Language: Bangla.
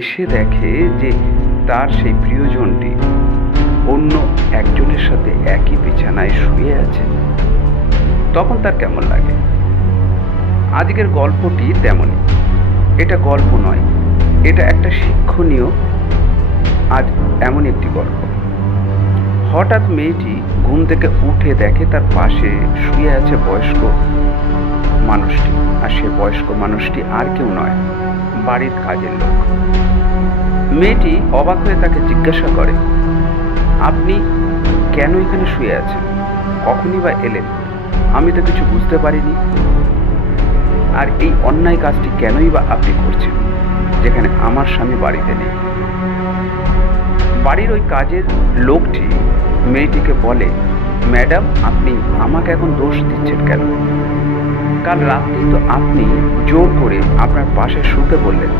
এসে দেখে যে তার সেই প্রিয়জনটি অন্য একজনের সাথে একই বিছানায় শুয়ে আছে, তখন তার কেমন লাগে? আজকের গল্পটি তেমনই। এটা গল্প নয়, এটা একটা শিক্ষণীয় আজ এমন একটি গল্প। হঠাৎ মেয়েটি ঘুম থেকে উঠে দেখে তার পাশে শুয়ে আছে বয়স্ক মানুষটি, আর সে বয়স্ক মানুষটি আর কেউ নয়, বাড়ির কাজের লোক। মেয়েটি অবাক হয়ে তাকে জিজ্ঞাসা করে, আপনি কেন এখানে শুয়ে আছেন? কখনই বা এলেন? আমি তো কিছু বুঝতে পারিনি। আর এই অন্যায় কাজটি কেনই বা আপনি করছেন, যেখানে আমার স্বামী বাড়িতে নেই? বাড়ির ওই কাজের লোকটি মেয়েটিকে বলে, ম্যাডাম, আপনি আমাকে এখন দোষ দিচ্ছেন কেন? কাল রাত্রেই তো আপনি জোর করে আপনার পাশে শুতে বললেন।